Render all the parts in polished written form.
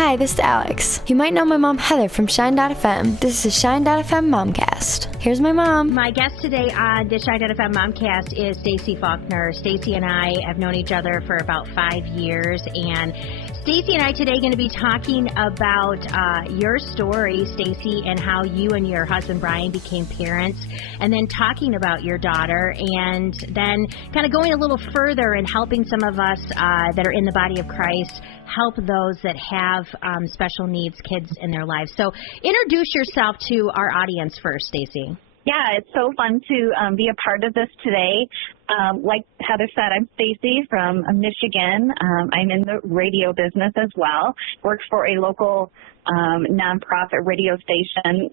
Hi, this is Alex. You might know my mom Heather from Shine.fm. This is the Shine.fm Momcast. Here's my mom. My guest today on the Shine.fm Momcast is Stacy Faulkner. Stacy and I have known each other for about 5 years, and Stacy and I today are going to be talking about your story, Stacy, and how you and your husband Brian became parents, and then talking about your daughter, and then kind of going a little further and helping some of us that are in the body of Christ help those that have special needs kids in their lives. So introduce yourself to our audience first, Stacy. Yeah, it's so fun to be a part of this today. Like Heather said, I'm Stacy from Michigan. I'm in the radio business as well. Work for a local nonprofit radio station,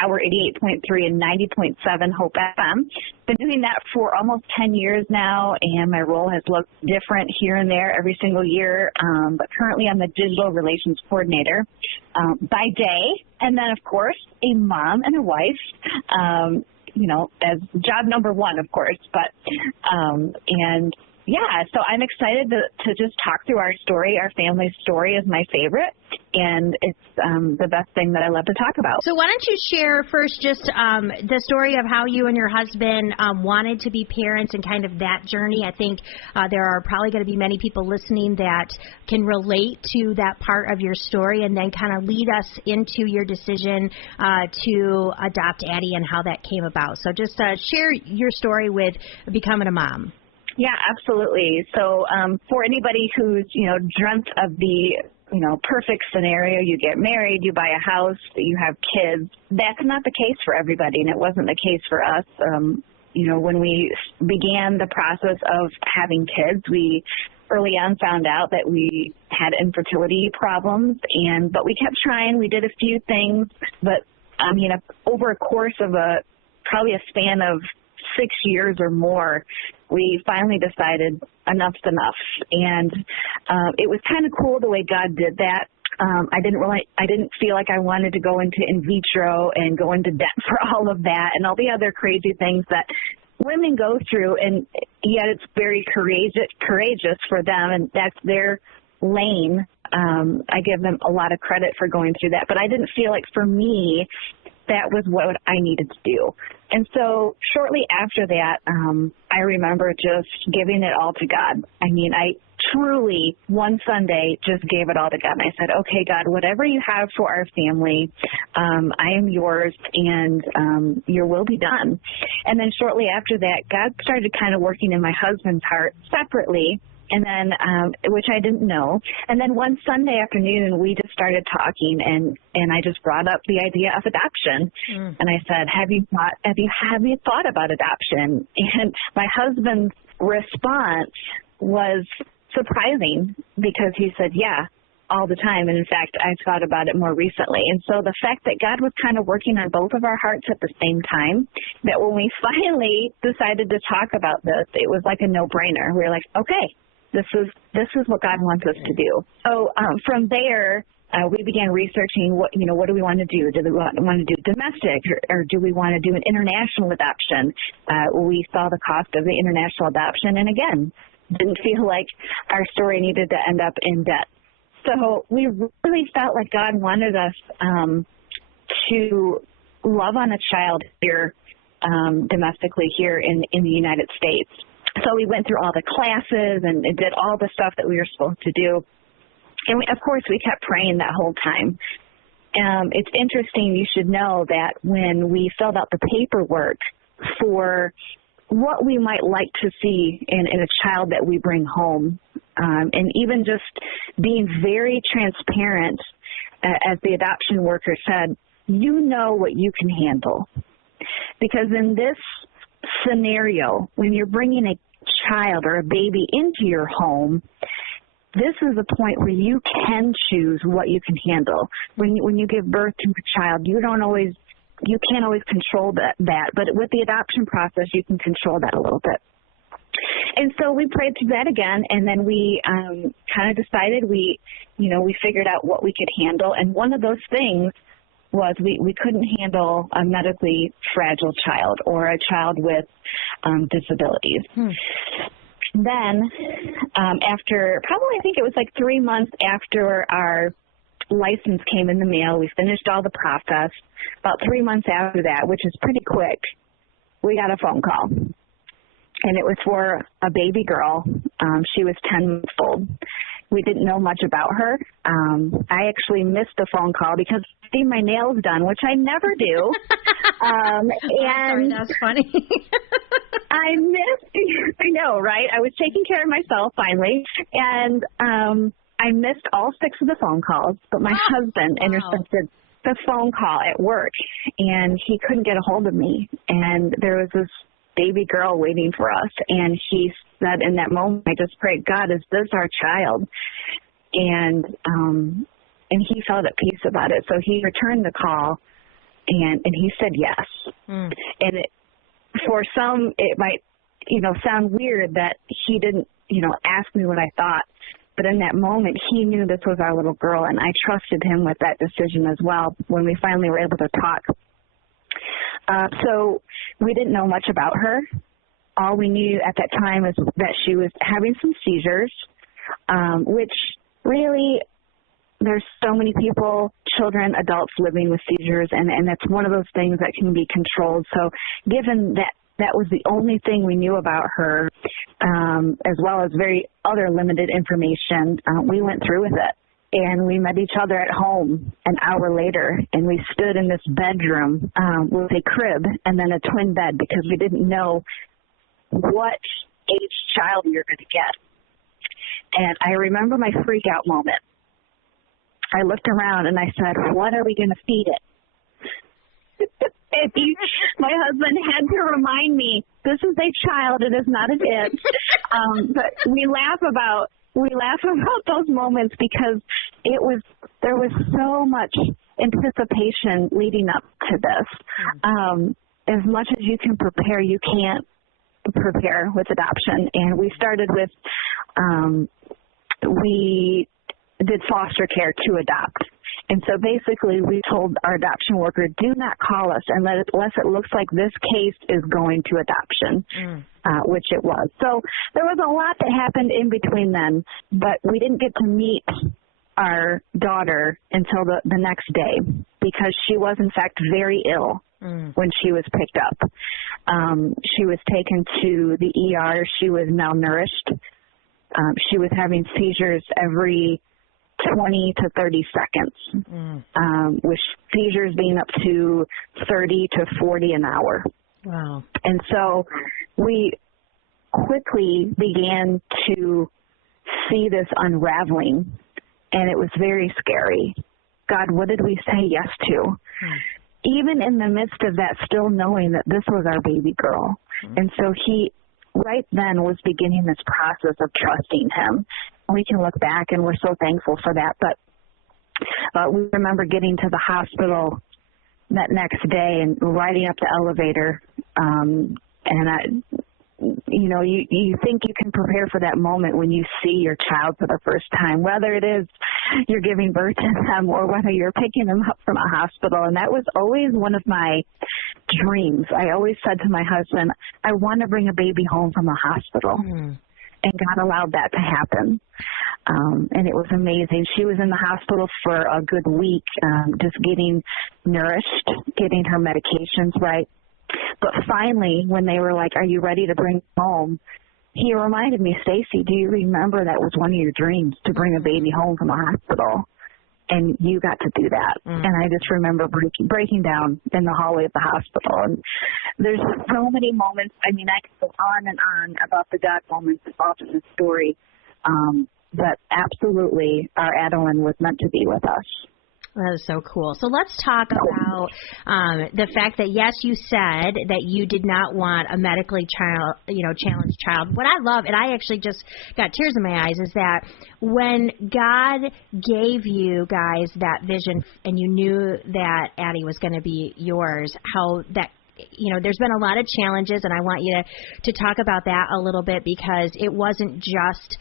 Power 88.3 and 90.7 Hopefm. Been doing that for almost 10 years now, and my role has looked different here and there every single year. But currently I'm the digital relations coordinator by day, and then, of course, a mom and a wife. As job number one, of course, but, so I'm excited to just talk through our story. Our family story is my favorite, and it's the best thing that I love to talk about. So why don't you share first just the story of how you and your husband wanted to be parents and kind of that journey. I think there are probably going to be many people listening that can relate to that part of your story, and then kind of lead us into your decision to adopt Addie and how that came about. So just share your story with becoming a mom. Yeah, absolutely. So for anybody who's, dreamt of the perfect scenario, you get married, you buy a house, you have kids. That's not the case for everybody, and it wasn't the case for us. When we began the process of having kids, we early on found out that we had infertility problems, but we kept trying. We did a few things, but over a course of probably a span of 6 years or more, we finally decided enough's enough. And it was kind of cool the way God did that. I didn't feel like I wanted to go into in vitro and go into debt for all of that and all the other crazy things that women go through, and yet it's very courageous for them, and that's their lane. I give them a lot of credit for going through that, but I didn't feel like for me that was what I needed to do. And so shortly after that, I remember just giving it all to God. I truly, one Sunday, just gave it all to God. And I said, okay, God, whatever you have for our family, I am yours, and your will be done. And then shortly after that, God started kind of working in my husband's heart separately, and then, which I didn't know. And then one Sunday afternoon, we just started talking, and I just brought up the idea of adoption. And I said, have you thought about adoption? And my husband's response was surprising, because he said, yeah, all the time. And in fact, I thought about it more recently. And so the fact that God was kind of working on both of our hearts at the same time, that when we finally decided to talk about this, it was like a no-brainer. We were like, okay, this is what God wants us to do. So from there, we began researching what do we want to do? Do we want to do domestic, or do we want to do an international adoption? We saw the cost of the international adoption, and again, didn't feel like our story needed to end up in debt. So we really felt like God wanted us to love on a child here domestically here in the United States. So we went through all the classes and did all the stuff that we were supposed to do. And of course, we kept praying that whole time. It's interesting, you should know that when we filled out the paperwork for what we might like to see in a child that we bring home, and even just being very transparent, as the adoption worker said, you know what you can handle. Because in this scenario, when you're bringing a child or a baby into your home, this is a point where you can choose what you can handle. When you give birth to a child, you can't always control that, but with the adoption process, you can control that a little bit. And so we prayed through that again, and then we kind of decided we figured out what we could handle, and one of those things was we couldn't handle a medically fragile child or a child with disabilities. Then after probably, I think it was like 3 months after our license came in the mail. We finished all the process. About 3 months after that, which is pretty quick, we got a phone call. And it was for a baby girl. She was 10 months old. We didn't know much about her. I actually missed the phone call because I had my nails done, which I never do. And sorry, that's funny. I know, right? I was taking care of myself finally. And I missed all 6 of the phone calls, but my husband intercepted the phone call at work, and he couldn't get a hold of me. And there was this baby girl waiting for us, and he said in that moment, I just prayed, God, is this our child? And he felt at peace about it. So he returned the call, and he said yes. And for some, it might, sound weird that he didn't, ask me what I thought. But in that moment, he knew this was our little girl, and I trusted him with that decision as well when we finally were able to talk. So we didn't know much about her. All we knew at that time is that she was having some seizures, which really there's so many people, children, adults living with seizures, and that's one of those things that can be controlled. So given that that was the only thing we knew about her, as well as very other limited information, we went through with it. And we met each other at home an hour later, and we stood in this bedroom with a crib and then a twin bed because we didn't know what age child we were going to get. And I remember my freak out moment. I looked around and I said, what are we going to feed it? My husband had to remind me, this is a child, it is not an it. But we laugh about those moments because there was so much anticipation leading up to this. As much as you can prepare, you can't prepare with adoption. And we started with, we did foster care to adopt. And so basically we told our adoption worker, do not call us unless it looks like this case is going to adoption, which it was. So there was a lot that happened in between then, but we didn't get to meet our daughter until the next day because she was, in fact, very ill when she was picked up. She was taken to the ER. She was malnourished. She was having seizures every 20 to 30 seconds, with seizures being up to 30 to 40 an hour. Wow. And so we quickly began to see this unraveling, and it was very scary. God, what did we say yes to? Even in the midst of that, still knowing that this was our baby girl. And so he right then was beginning this process of trusting him. We can look back, and we're so thankful for that. But we remember getting to the hospital that next day and riding up the elevator. You think you can prepare for that moment when you see your child for the first time, whether it is you're giving birth to them or whether you're picking them up from a hospital. And that was always one of my dreams. I always said to my husband, I want to bring a baby home from a hospital. And God allowed that to happen. And it was amazing. She was in the hospital for a good week, just getting nourished, getting her medications right. But finally, when they were like, are you ready to bring home? He reminded me, Stacy, do you remember that was one of your dreams, to bring a baby home from a hospital? And you got to do that. And I just remember breaking down in the hallway of the hospital. And there's so many moments. I mean, I could go on and on about the God moments involved in this story. But absolutely, our Adeline was meant to be with us. That is so cool. So let's talk about the fact that, yes, you said that you did not want a medically challenged child. What I love, and I actually just got tears in my eyes, is that when God gave you guys that vision and you knew that Addie was going to be yours, how that, there's been a lot of challenges, and I want you to talk about that a little bit, because it wasn't just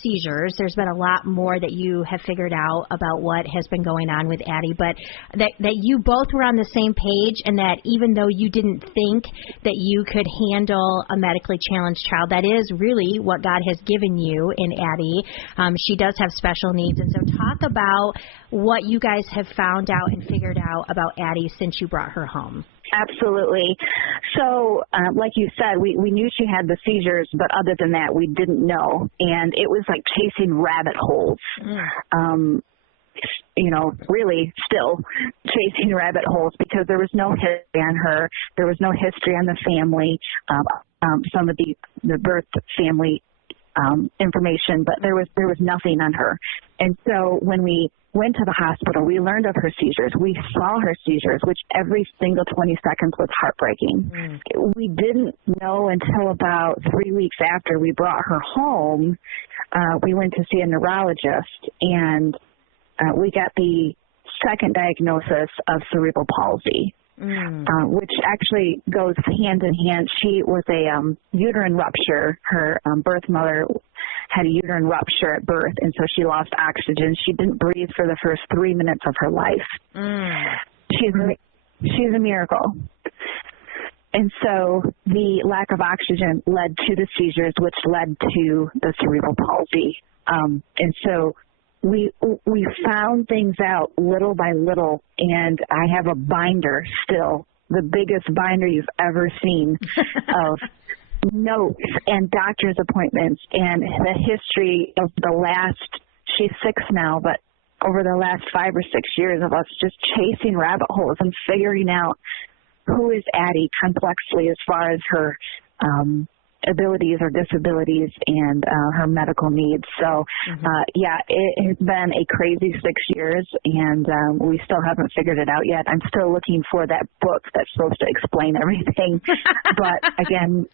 seizures. There's been a lot more that you have figured out about what has been going on with Addie, but that you both were on the same page, and that even though you didn't think that you could handle a medically challenged child, that is really what God has given you in Addie. She does have special needs. And so talk about what you guys have found out and figured out about Addie since you brought her home. Absolutely. So, like you said, we knew she had the seizures, but other than that, we didn't know. And it was like chasing rabbit holes. Really still chasing rabbit holes because there was no history on her. There was no history on the family, some of the birth family information, but there was nothing on her. And so when we went to the hospital, we learned of her seizures. We saw her seizures, which every single 20 seconds was heartbreaking. We didn't know until about 3 weeks after we brought her home. We went to see a neurologist, and we got the second diagnosis of cerebral palsy. Which actually goes hand in hand. She was a uterine rupture. Her birth mother had a uterine rupture at birth, and so she lost oxygen. She didn't breathe for the first 3 minutes of her life. She's a miracle. And so the lack of oxygen led to the seizures, which led to the cerebral palsy. And so we found things out little by little, and I have a binder still, the biggest binder you've ever seen of notes and doctor's appointments and the history of the last, she's 6 now, but over the last 5 or 6 years of us just chasing rabbit holes and figuring out who is Addie complexly as far as her abilities or disabilities and her medical needs. So, it has been a crazy 6 years, and we still haven't figured it out yet. I'm still looking for that book that's supposed to explain everything. But again,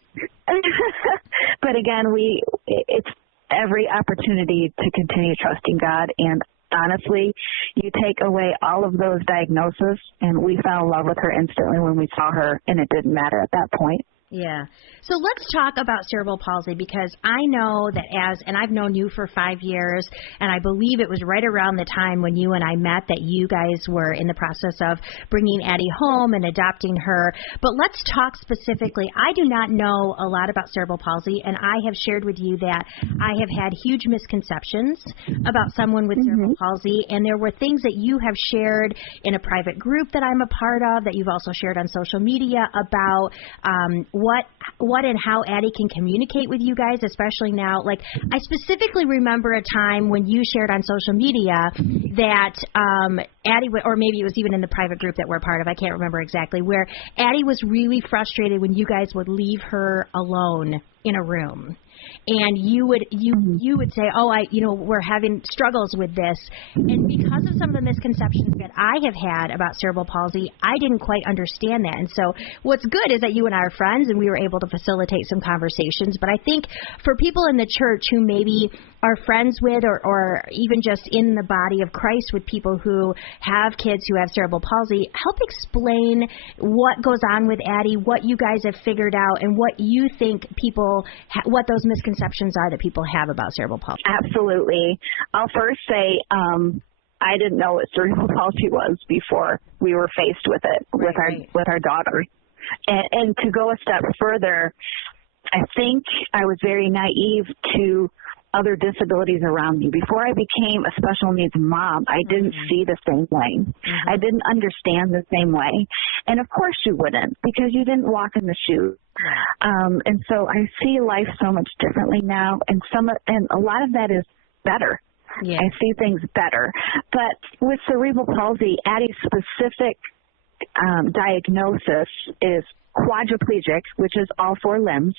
it's every opportunity to continue trusting God. And honestly, you take away all of those diagnoses, and we fell in love with her instantly when we saw her, and it didn't matter at that point. Yeah. So let's talk about cerebral palsy, because I know that and I've known you for 5 years, and I believe it was right around the time when you and I met that you guys were in the process of bringing Addie home and adopting her. But let's talk specifically. I do not know a lot about cerebral palsy, and I have shared with you that I have had huge misconceptions about someone with cerebral palsy, and there were things that you have shared in a private group that I'm a part of, that you've also shared on social media about what and how Addie can communicate with you guys, especially now. Like, I specifically remember a time when you shared on social media that Addie, or maybe it was even in the private group that we're part of, I can't remember exactly, where Addie was really frustrated when you guys would leave her alone in a room. And you would say, we're having struggles with this. And because of some of the misconceptions that I have had about cerebral palsy, I didn't quite understand that. And so what's good is that you and I are friends, and we were able to facilitate some conversations. But I think for people in the church who maybe are friends with or even just in the body of Christ with people who have kids who have cerebral palsy, help explain what goes on with Addie, what you guys have figured out, and what you think people, what those misconceptions are that people have about cerebral palsy. Absolutely. I'll first say I didn't know what cerebral palsy was before we were faced with it with our daughter. And to go a step further, I think I was very naive to other disabilities around me. Before I became a special needs mom, I didn't see the same way. I didn't understand the same way. And of course you wouldn't, because you didn't walk in the shoes. And so I see life so much differently now, and a lot of that is better. Yeah. I see things better. But with cerebral palsy, Addie's specific diagnosis is quadriplegic, which is all 4 limbs,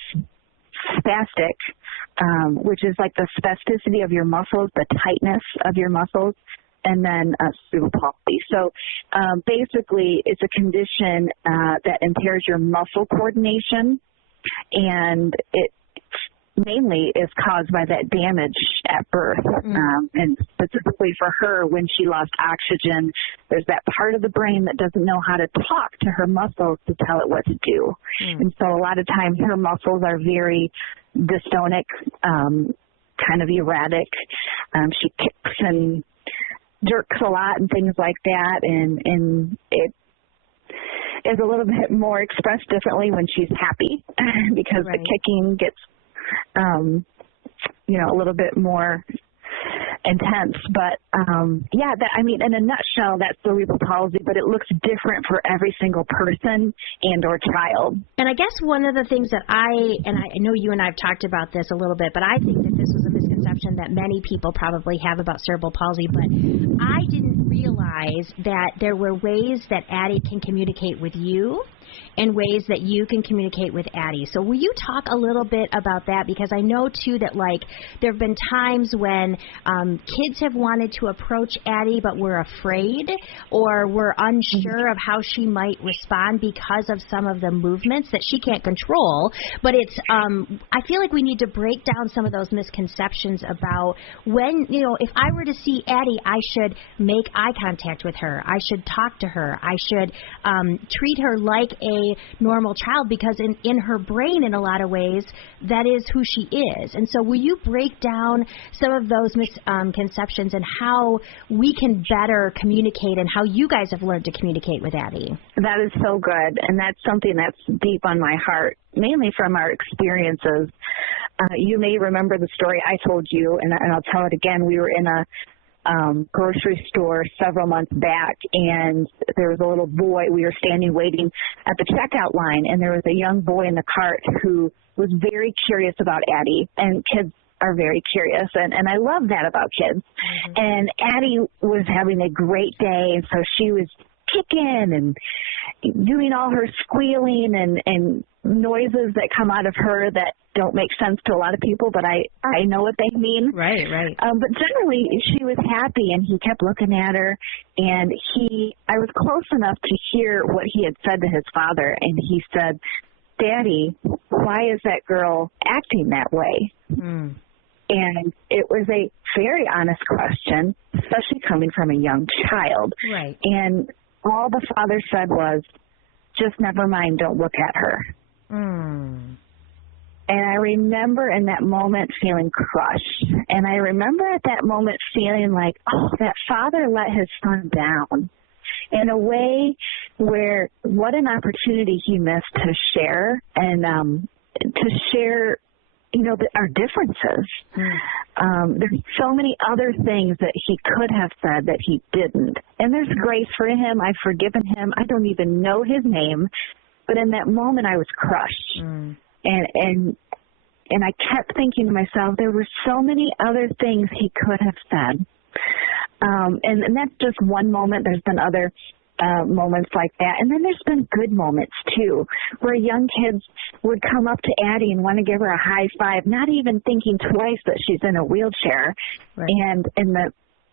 spastic, which is like the spasticity of your muscles, the tightness of your muscles, and then cerebral palsy. So basically it's a condition that impairs your muscle coordination, and it mainly is caused by that damage at birth. And specifically for her, when she lost oxygen, there's that part of the brain that doesn't know how to talk to her muscles to tell it what to do. And so a lot of times her muscles are very dystonic, kind of erratic. She kicks and jerks a lot and things like that, and it is a little bit more expressed differently when she's happy because the kicking gets, a little bit more intense. But, in a nutshell, that's cerebral palsy, but it looks different for every single person and or child. And I guess one of the things that I know you and I have talked about this a little bit, but I think that this was a misconception that many people probably have about cerebral palsy, but I didn't realize that there were ways that Addie can communicate with you and ways that you can communicate with Addie. So will you talk a little bit about that? Because I know, too, that, there have been times when kids have wanted to approach Addie, but we're afraid or we're unsure of how she might respond because of some of the movements that she can't control. But it's, I feel like we need to break down some of those misconceptions about when, if I were to see Addie, I should make eye contact with her. I should talk to her. I should treat her like a normal child, because in her brain, in a lot of ways, that is who she is. And so will you break down some of those misconceptions and how we can better communicate and how you guys have learned to communicate with Addie? That is so good, and that's something that's deep on my heart, mainly from our experiences. You may remember the story I told you, and I'll tell it again. We were in a grocery store several months back, and there was a little boy. We were standing waiting at the checkout line, and there was a young boy in the cart who was very curious about Addie, and kids are very curious, and I love that about kids. Mm-hmm. And Addie was having a great day, and so she was kicking and doing all her squealing and noises that come out of her that don't make sense to a lot of people, but I know what they mean. Right. But generally, she was happy, and he kept looking at her, and I was close enough to hear what he had said to his father, and he said, "Daddy, why is that girl acting that way?" Mm. And it was a very honest question, especially coming from a young child. Right. And all the father said was, "Just never mind, don't look at her." Mm. And I remember in that moment feeling crushed. And I remember at that moment feeling like, that father let his son down in a way where what an opportunity he missed to share and to share, our differences. There's so many other things that he could have said that he didn't. And there's grace for him. I've forgiven him. I don't even know his name. But in that moment, I was crushed. Mm. And I kept thinking to myself, there were so many other things he could have said. And that's just one moment. There's been other moments like that. And then there's been good moments, too, where young kids would come up to Addie and want to give her a high five, not even thinking twice that she's in a wheelchair. Right.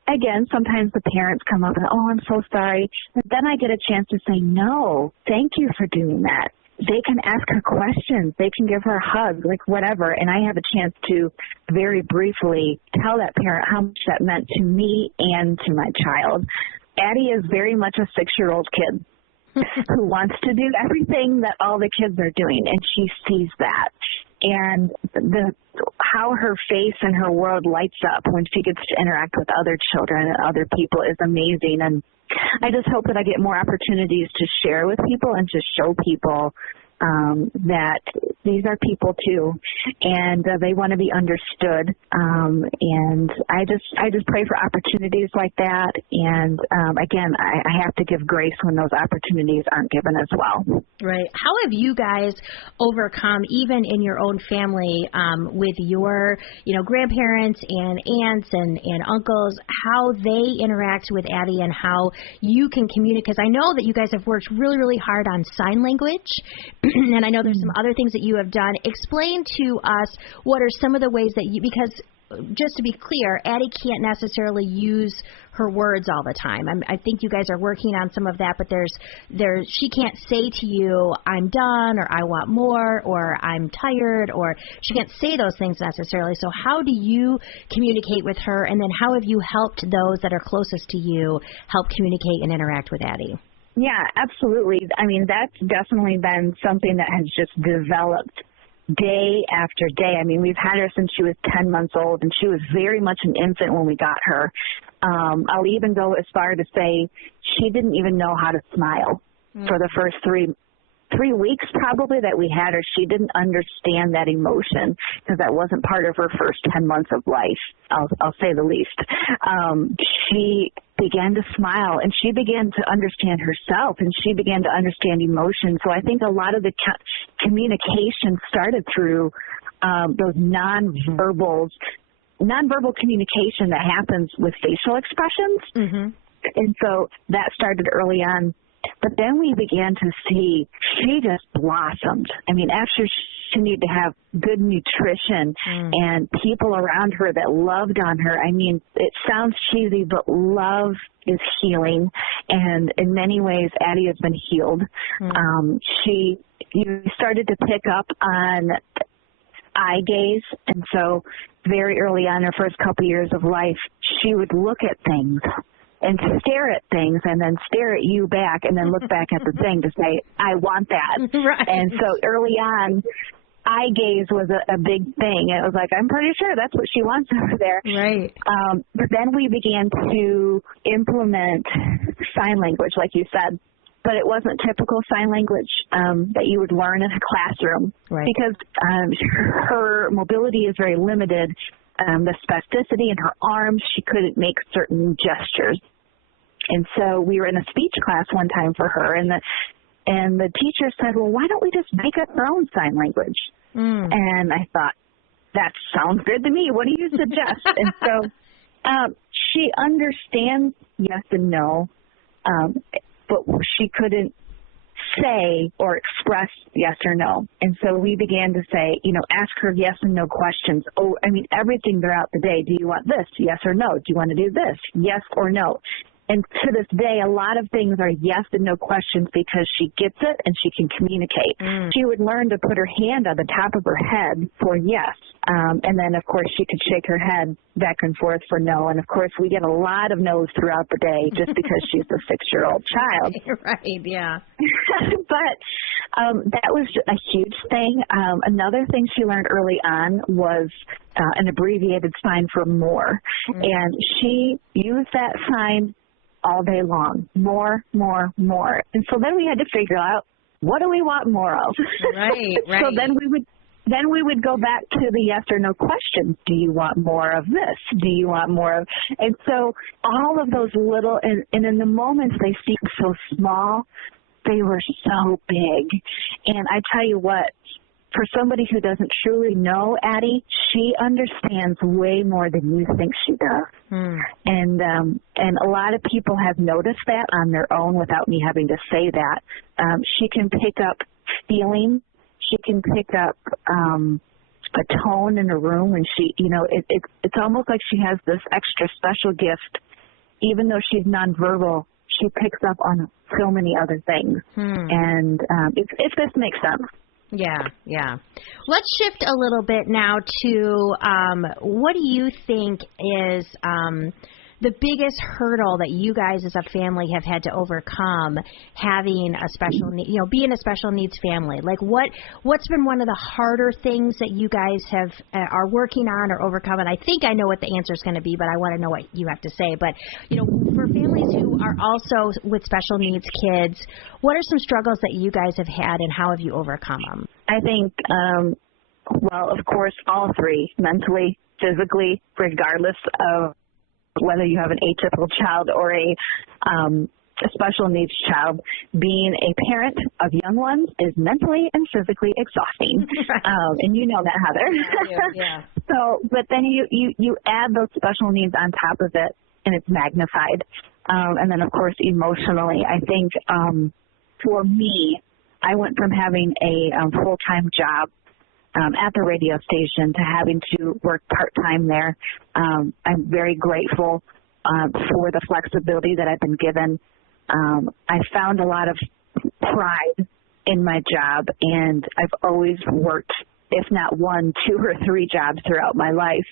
Again, sometimes the parents come up and, I'm so sorry. But then I get a chance to say, no, thank you for doing that. They can ask her questions. They can give her a hug, whatever. And I have a chance to very briefly tell that parent how much that meant to me and to my child. Addie is very much a 6-year-old kid who wants to do everything that all the kids are doing, and she sees that. And how her face and her world lights up when she gets to interact with other children and other people is amazing. And I just hope that I get more opportunities to share with people and to show people that these are people too, and they want to be understood. And I just pray for opportunities like that. And again, I have to give grace when those opportunities aren't given as well. Right. How have you guys overcome, even in your own family, with your, grandparents and aunts and uncles, how they interact with Addie and how you can communicate? Because I know that you guys have worked really, really hard on sign language. And I know there's some other things that you have done. Explain to us what are some of the ways that because just to be clear, Addie can't necessarily use her words all the time. I think you guys are working on some of that, but she can't say to you, "I'm done," or "I want more," or "I'm tired," or she can't say those things necessarily. So how do you communicate with her, and then how have you helped those that are closest to you help communicate and interact with Addie? Yeah, absolutely. I mean, that's definitely been something that has just developed day after day. I mean, we've had her since she was 10 months old, and she was very much an infant when we got her. I'll even go as far to say she didn't even know how to smile for the first three weeks probably that we had her. She didn't understand that emotion because that wasn't part of her first 10 months of life, I'll say the least. She began to smile, and she began to understand herself, and she began to understand emotion. So I think a lot of the communication started through those nonverbal communication that happens with facial expressions. Mm-hmm. And so that started early on. But then we began to see she just blossomed. I mean, after she needed to have good nutrition and people around her that loved on her. I mean, it sounds cheesy, but love is healing. And in many ways, Addie has been healed. She started to pick up on eye gaze. And so very early on, her first couple years of life, she would look at things and stare at things and then stare at you back and then look back at the thing to say, I want that. Right. And so early on, eye gaze was a big thing. It was like, I'm pretty sure that's what she wants over there. Right. But then we began to implement sign language, like you said. But it wasn't typical sign language that you would learn in a classroom. Right. Because her mobility is very limited. The spasticity in her arms, she couldn't make certain gestures. And so we were in a speech class one time for her, and the teacher said, well, why don't we just make up our own sign language? And I thought, that sounds good to me. What do you suggest? And so she understands yes and no, but she couldn't say or express yes or no. And so we began to say, ask her yes and no questions. Everything throughout the day. Do you want this? Yes or no? Do you want to do this? Yes or no? And to this day, a lot of things are yes and no questions because she gets it and she can communicate. She would learn to put her hand on the top of her head for yes. And then, of course, she could shake her head back and forth for no. And, of course, we get a lot of no's throughout the day just because she's a 6-year-old child. Right, yeah. But that was a huge thing. Another thing she learned early on was an abbreviated sign for more. And she used that sign all day long, more, more, more. And so then we had to figure out, what do we want more of? Right. So then we would go back to the yes or no questions. Do you want more of this? Do you want more of? And so all of those little, and in the moments they seem so small, they were so big. And I tell you what, for somebody who doesn't truly know Addie, she understands way more than you think she does. And a lot of people have noticed that on their own without me having to say that. She can pick up feeling. She can pick up a tone in a room, and she, it's almost like she has this extra special gift. Even though she's nonverbal, she picks up on so many other things. And if this makes sense. Yeah. Let's shift a little bit now to what do you think is the biggest hurdle that you guys as a family have had to overcome having a special need, being a special needs family? Like what's been one of the harder things that you guys are working on or overcome? And I think I know what the answer is going to be, but I want to know what you have to say. But, for families who are also with special needs kids, what are some struggles that you guys have had and how have you overcome them? I think, of course, all three, mentally, physically, regardless of whether you have an atypical child or a special needs child, being a parent of young ones is mentally and physically exhausting. And you know that, Heather. Yeah. So, but then you add those special needs on top of it, and it's magnified. And then, of course, emotionally, I think for me, I went from having a full-time job at the radio station to having to work part-time there. I'm very grateful for the flexibility that I've been given. I found a lot of pride in my job, and I've always worked, if not 1, 2, or 3 jobs throughout my life.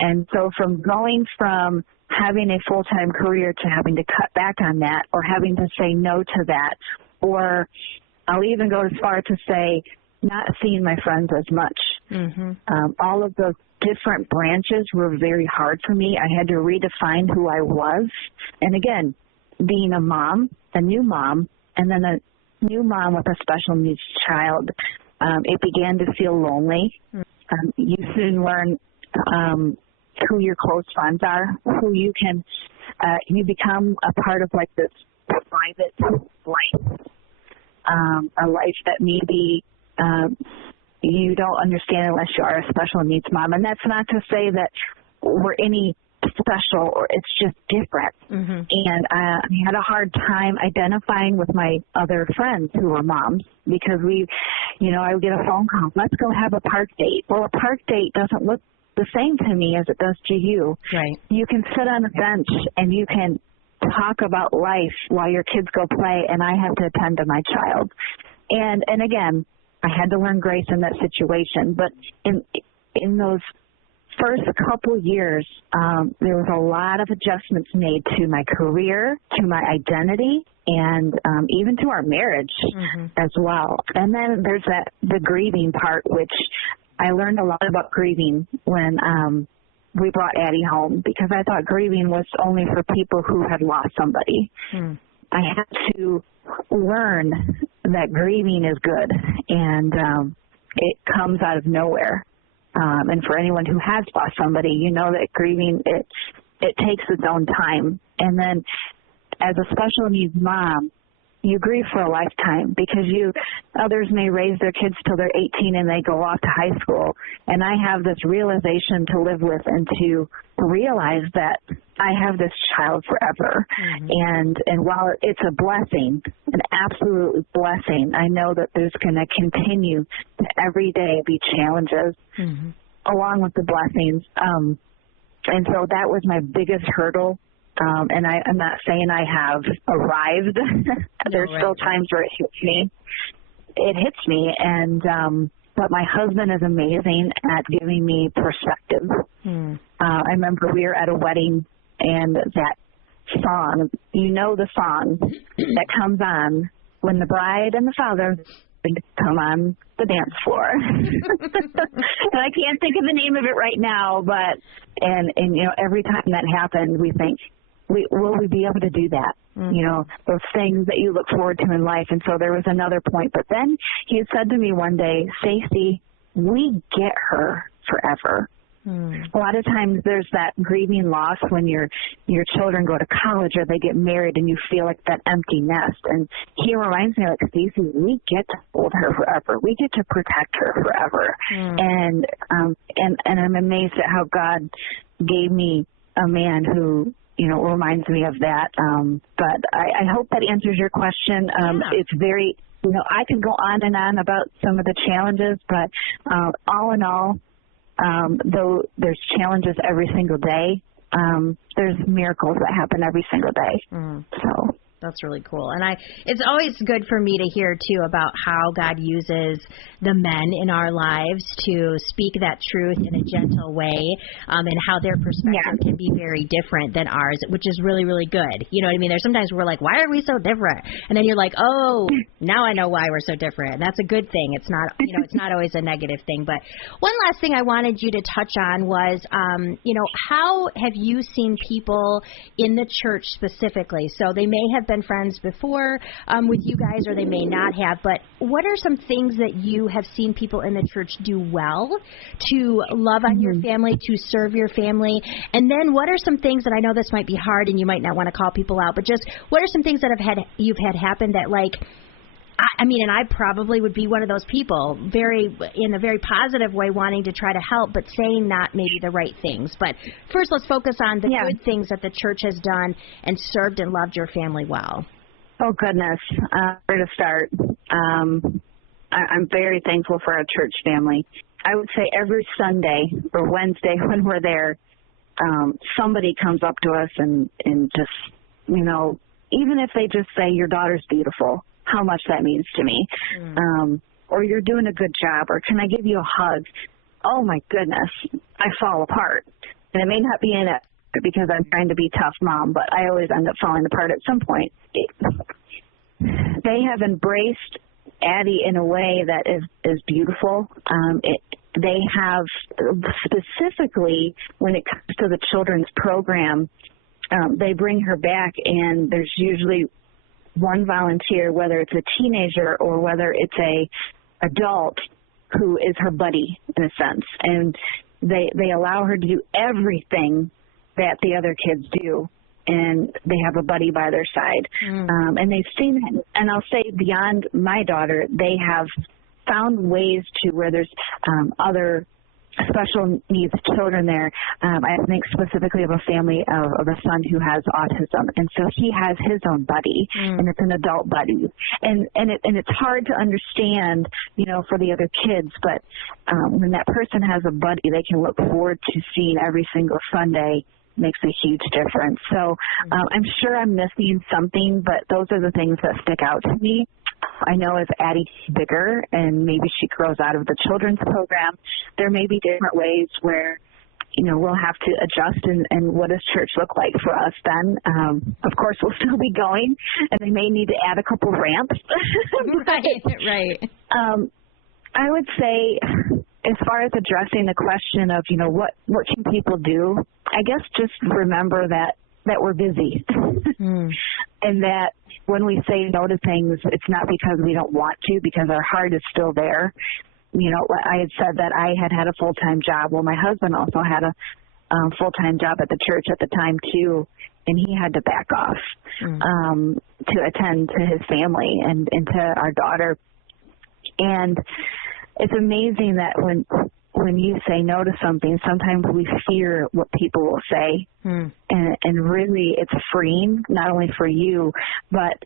And so from going from having a full-time career to having to cut back on that or having to say no to that, or I'll even go as far to say not seeing my friends as much. All of those different branches were very hard for me. I had to redefine who I was. And again, being a mom, a new mom, and then a new mom with a special needs child, it began to feel lonely. You soon learn who your close friends are, who you can, you become a part of like this private life, a life that maybe you don't understand unless you are a special needs mom. And that's not to say that we're any special, or it's just different. And I had a hard time identifying with my other friends who were moms, because I would get a phone call, let's go have a park date. Well, a park date doesn't look the same to me as it does to you. Right. You can sit on a bench and you can talk about life while your kids go play, and I have to attend to my child. And again, I had to learn grace in that situation. But in those first couple years, there was a lot of adjustments made to my career, to my identity, and even to our marriage as well. And then there's the grieving part, which I learned a lot about grieving when we brought Addie home, because I thought grieving was only for people who had lost somebody. I had to learn that grieving is good, and it comes out of nowhere. And for anyone who has lost somebody, you know that grieving, it takes its own time. And then as a special needs mom, you grieve for a lifetime, because others may raise their kids till they're 18 and they go off to high school. And I have this realization to live with, and to realize that I have this child forever. And while it's a blessing, an absolute blessing, I know that there's going to continue to every day be challenges along with the blessings. And so that was my biggest hurdle. And I'm not saying I have arrived. There's still times where it hits me. It hits me, but my husband is amazing at giving me perspective. I remember we were at a wedding, and that song, the song that comes on when the bride and the father come on the dance floor. And I can't think of the name of it right now, but and every time that happens, we think, will we be able to do that? Those things that you look forward to in life. And so there was another point. But then he had said to me one day, Stacy, we get her forever. A lot of times there's that grieving loss when your children go to college or they get married, and you feel like that empty nest. And he reminds me, like, Stacy, we get to hold her forever. We get to protect her forever. And I'm amazed at how God gave me a man who reminds me of that. But I hope that answers your question. It's very, I could go on and on about some of the challenges, but all in all, though there's challenges every single day, there's miracles that happen every single day. So that's really cool. And it's always good for me to hear, too, about how God uses the men in our lives to speak that truth in a gentle way, and how their perspective can be very different than ours, which is really, really good. You know what I mean? There's sometimes we're like, why are we so different? And then you're like, oh, now I know why we're so different. And that's a good thing. It's not, it's not always a negative thing. But one last thing I wanted you to touch on was, how have you seen people in the church specifically? So they may have been friends before with you guys, or they may not have, but what are some things that you have seen people in the church do well to love on your family, to serve your family? And then what are some things that, I know this might be hard and you might not want to call people out, but just what are some things that you've had happen that, like, and I probably would be one of those people, in a very positive way, wanting to try to help, but saying not maybe the right things. But first, let's focus on the good things that the church has done and served and loved your family well. Oh, goodness. Where to start? I'm very thankful for our church family. I would say every Sunday or Wednesday when we're there, somebody comes up to us and just, even if they just say, your daughter's beautiful, how much that means to me, or you're doing a good job, or can I give you a hug? Oh my goodness, I fall apart. And it may not be in it because I'm trying to be tough mom, but I always end up falling apart at some point. They have embraced Addie in a way that is beautiful. They have, specifically when it comes to the children's program, they bring her back, and there's usually one volunteer, whether it's a teenager or whether it's a adult, who is her buddy in a sense, and they allow her to do everything that the other kids do, and they have a buddy by their side. And they've seen it, and I'll say beyond my daughter, they have found ways to where there's other special needs children there. I think specifically of a family of a son who has autism, and so he has his own buddy, and it's an adult buddy, and it's hard to understand, you know, for the other kids, but when that person has a buddy they can look forward to seeing every single Sunday, makes a huge difference. So I'm sure I'm missing something, but those are the things that stick out to me. I know as Addie's bigger and maybe she grows out of the children's program, there may be different ways where, you know, we'll have to adjust, and what does church look like for us then? Of course, we'll still be going, and they may need to add a couple ramps. Right. I would say, as far as addressing the question of, you know, what can people do, I guess just remember that we're busy and that when we say no to things, it's not because we don't want to, because our heart is still there. You know, I had said that I had a full-time job. Well, my husband also had a full-time job at the church at the time too, and he had to back off to attend to his family and to our daughter. And it's amazing that when you say no to something, sometimes we fear what people will say, and really it's freeing, not only for you, but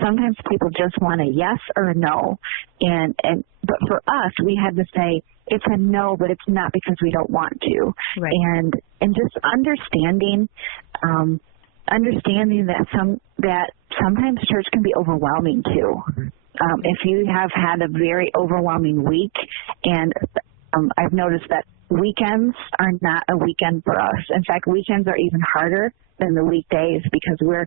sometimes people just want a yes or a no, but for us, we had to say it's a no, but it's not because we don't want to, right. and just understanding that sometimes church can be overwhelming too. If you have had a very overwhelming week, and I've noticed that weekends are not a weekend for us. In fact, weekends are even harder than the weekdays because we're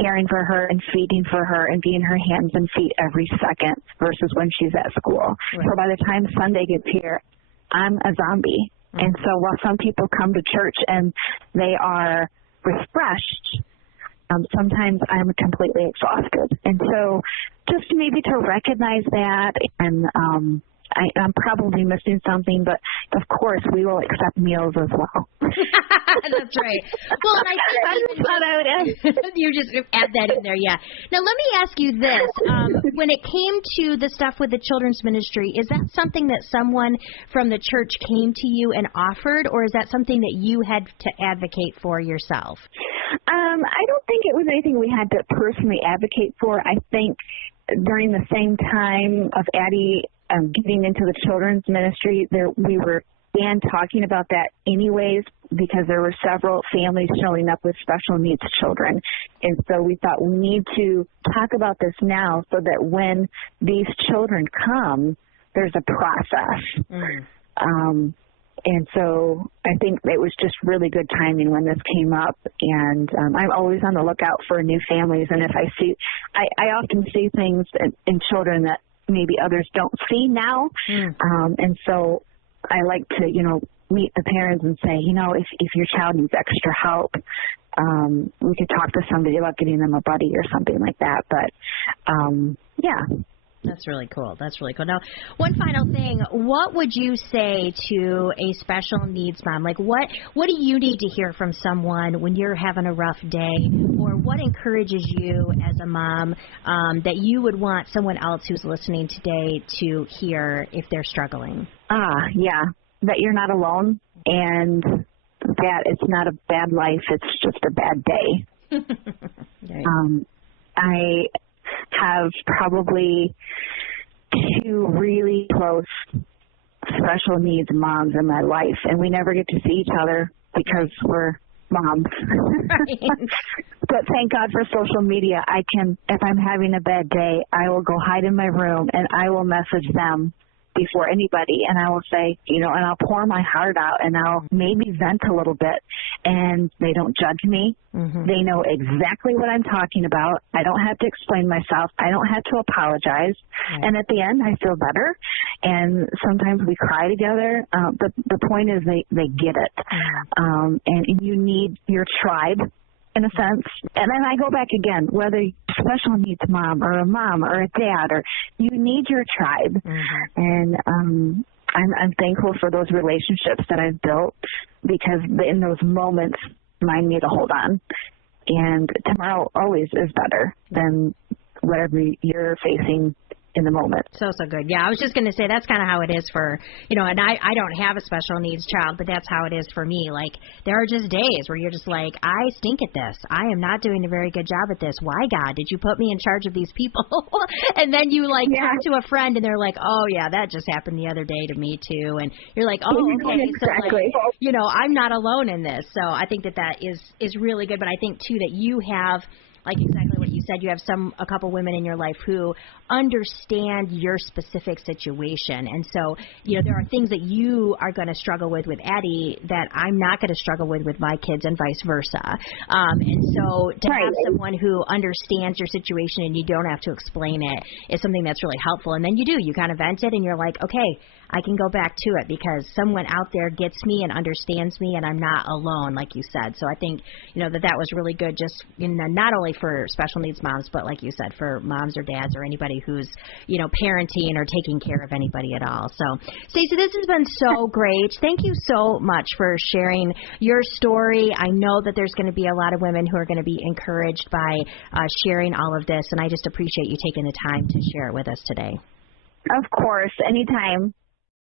caring for her and feeding for her and being her hands and feet every second versus when she's at school. Right. So by the time Sunday gets here, I'm a zombie. And so while some people come to church and they are refreshed, sometimes I'm completely exhausted. And so just maybe to recognize that, and I'm probably missing something, but of course we will accept meals as well. That's right. Well, and I think you just add that in there, yeah. Now let me ask you this: when it came to the stuff with the children's ministry, is that something that someone from the church came to you and offered, or is that something that you had to advocate for yourself? I don't think it was anything we had to personally advocate for. I think during the same time of Addie getting into the children's ministry, we began talking about that anyways, because there were several families showing up with special needs children. And so we thought we need to talk about this now so that when these children come, there's a process. And so I think it was just really good timing when this came up, and I'm always on the lookout for new families. And if I often see things in children that maybe others don't see now, and so I like to, meet the parents and say, if your child needs extra help, we could talk to somebody about getting them a buddy or something like that. But yeah. That's really cool. Now, one final thing. What would you say to a special needs mom? Like, what do you need to hear from someone when you're having a rough day? Or what encourages you as a mom that you would want someone else who's listening today to hear if they're struggling? Yeah, that you're not alone and that it's not a bad life. It's just a bad day. Right. I have probably 2 really close special needs moms in my life, and we never get to see each other because we're moms. Right. But thank God for social media. If I'm having a bad day, I will go hide in my room and I will message them before anybody, and I will say, and I'll pour my heart out, and I'll maybe vent a little bit, and they don't judge me. Mm-hmm. They know exactly what I'm talking about. I don't have to explain myself. I don't have to apologize. Right. And at the end, I feel better, and sometimes we cry together. The point is they get it, and you need your tribe, in a sense. And then I go back again, whether you're a special needs mom or a dad, or you need your tribe. Mm-hmm. And I'm thankful for those relationships that I've built, because in those moments remind me to hold on. And tomorrow always is better than whatever you're facing in the moment. So good. Yeah, I was just going to say that's kind of how it is for, and I don't have a special needs child, but that's how it is for me. Like, there are just days where you're just like, I stink at this. I am not doing a very good job at this. Why, God, did you put me in charge of these people? And then you talk to a friend and they're like, oh yeah, that just happened the other day to me too. And you're like, oh, okay. Exactly. So I'm not alone in this. So I think that is really good. But I think too that you have, like exactly what you said, you have a couple women in your life who understand your specific situation. And so, there are things that you are going to struggle with Addie that I'm not going to struggle with my kids, and vice versa. And so to have someone who understands your situation and you don't have to explain it is something that's really helpful. And then you kind of vent it and you're like, okay, I can go back to it because someone out there gets me and understands me, and I'm not alone, like you said. So I think, that was really good, just not only for special needs moms, but like you said, for moms or dads or anybody who's, parenting or taking care of anybody at all. So, Stacy, this has been so great. Thank you so much for sharing your story. I know that there's going to be a lot of women who are going to be encouraged by sharing all of this, and I just appreciate you taking the time to share it with us today. Of course, anytime.